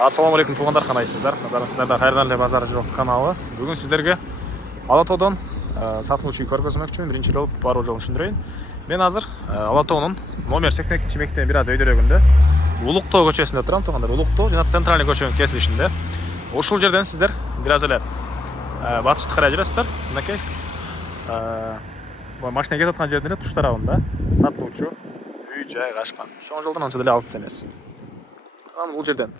Ассаламу алейкум туғандар, қанайсыздар? Назарыңыздарда Қайырдан базар жоқ каналы. Бүгін сіздерге Алатаудан сатылушы үй көргізмек үшін бірінші болып бару жолын түсіндірейін. Мен азыр Алатауның номер 82-тен biraz өйдірегінде Улуктоо көчесінде тұрам туғандар. Улуктоо жана центральный көченің кесілішінде. Ушул жерден сіздер biraz эле батышты қарай жүресіздер. Мынакей машина кетіп жатқан жерден туш тарабында сатылуучу үй жайгашкан. Ошол жолдон анча деле алыс эмес. Бул жерден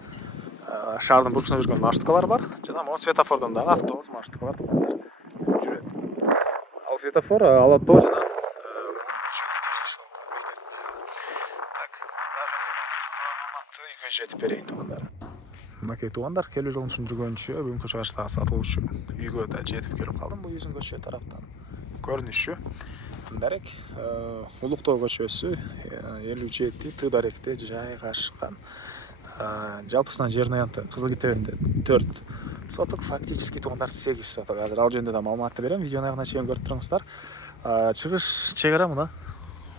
шаардын бурчусунда жүргөн маршруткалар бар. Жана могу светофордон дагы автобус маршруткалар жүрөт. Ал светофор Алатоо жана үйгө жетип берейин тугандар. Мынакей тугандар, келүү жолун жүргөнчү бүгүнкү чыгыштагы сатылуучу үйгө да жетип келип калдым. Бул Юзун көчө тараптан көрүнүшү мындарек. Улуктоо көчөсү 57 Т даректе жайгашкан. Жалпысынан жердің аянты Кызылкетебинде 4 соток, фактически туғандар 8 соток. Азыр ал жөнүндө да маалыматты берем. Видеонун аягына чейин көрүп туруңуздар. Чыгыш чегара мына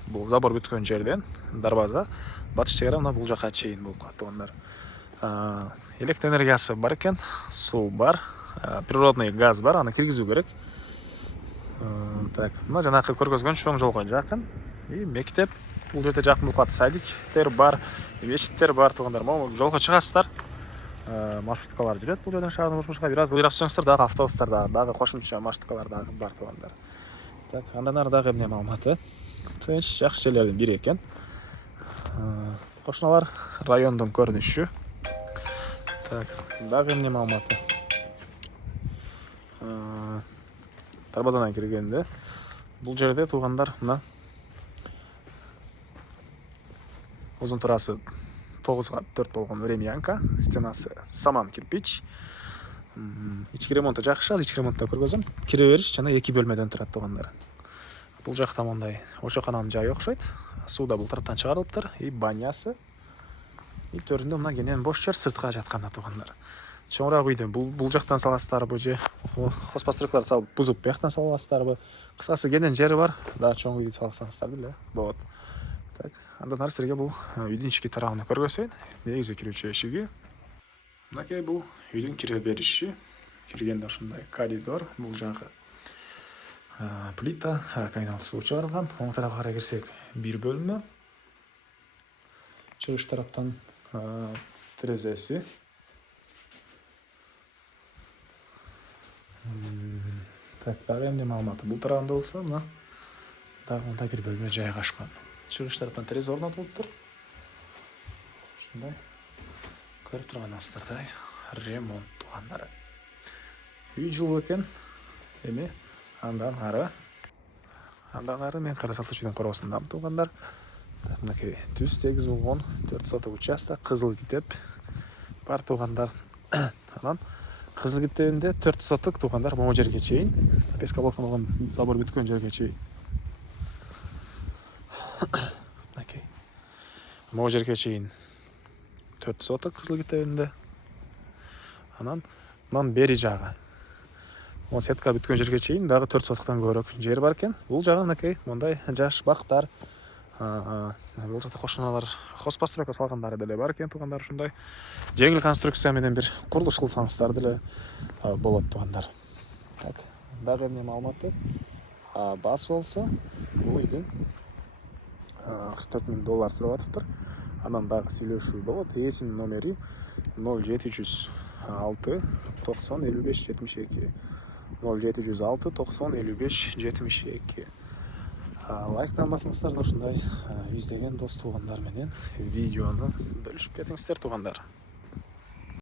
бул забор бүткөн жерден дарбаза, батыш чегара мына бул жака чейин болуп калат тугандар. Электр энергиясы бар экен, суу бар, природный газ бар, аны киргизүү керек. Так, мына жанакы көргөзгөн чоң жолго жакын. Мектеп бул жерде жакын болуп калат. Садиктер бар, мечиттер бар тугандар. Могу жолго чыгасыздар. Маршруткалар жүрөт бул жерден шаардын бурчусуна. Biraz ылдыраак жүрсөңүздөр дагы автобустар дагы кошумча маршруткалар дагы бар тугандар. Так, андан ары дагы эмне маалыматы? Тынч, жакшы жерлердин бири экен. Кошуналар райондун көрүнүшү. Так, дагы эмне маалыматы? Дарбазадан киргенде бул жерде тугандар мына Uzun turası 9/4 болгон времянка, стенасы саман кирпич. Ички ремонту жакшы, ички ремонтта көргөзөм. Кире бериш жана 2 бөлмөдөн турат тугандар. Бул жакта мондай ошокананын жайы окшойт. Суу да бул тараптан чыгарылыптыр. Банясы. Төрүндө мына кенен бош жер сыртка жаткан тугандар. Чоңураак үйдөн бул жактан саласыздарбы же хозпостройкаларды салып бузуп бияктан саласыздарбы? Кыскасы кенен жери бар. Дагы чоң үйдү салсаңыздар деле болот. Так, андан ары силерге бул үйдүн ички тарабын көргөзөйүн. Негизи кирүүчү эшиги. Мынакей бул үйдүн кире бериши. Киргенде ушундай коридор, бул жагы плита, ракайна суу чыгарылган. Оң тарапка карай кирсек, бир бөлмө. Чыгыш тараптан терезеси. Так, дагы эмне маалыматы? Бул тарабында болсо, мына дагы мындай бир бөлмө жайгашкан. Чыгыш тараптан терезе орнотулуптур. Ушундай көрүп турганыңыздардай ремонт тугандары. Үй жылуу экен. Эми андан ары мен кара сатуучунун короосундамын тугандар. Мынакей түз тегиз болгон 4 соток участок Кызылкетеп бар тугандар. Анан Кызылкетебинде 4 соток тугандар могу жерге чейин. Пескаловкан болгон забор бүткөн жерге чейин. Могу жерге чейин 4 соток Кызылкетебинде. Анан бери жагы. Сетка бүткөн жерге чейин дагы 4 сотоктон көбүрөөк жер бар экен. Бул жагы мынакей мондай жаш бактар. Бул жакта кошуналар хозпостройка салгандары деле бар экен тугандар. Ушундай жеңил конструкция менен бир курулуш кылсаңыздар деле болот тугандар. Так, дагы эмне маалыматы? Баз болсо бул үйдүн $44,000 сурап атыптыр. Анан дагы сүйлөшүү болот. Ээсинин номери 0706 90 55 72. 0706 90 55 72. Лайктан басыңыздар да ушундай издеген дос тугандар менен видеону бөлүшүп кетиңиздер тугандар.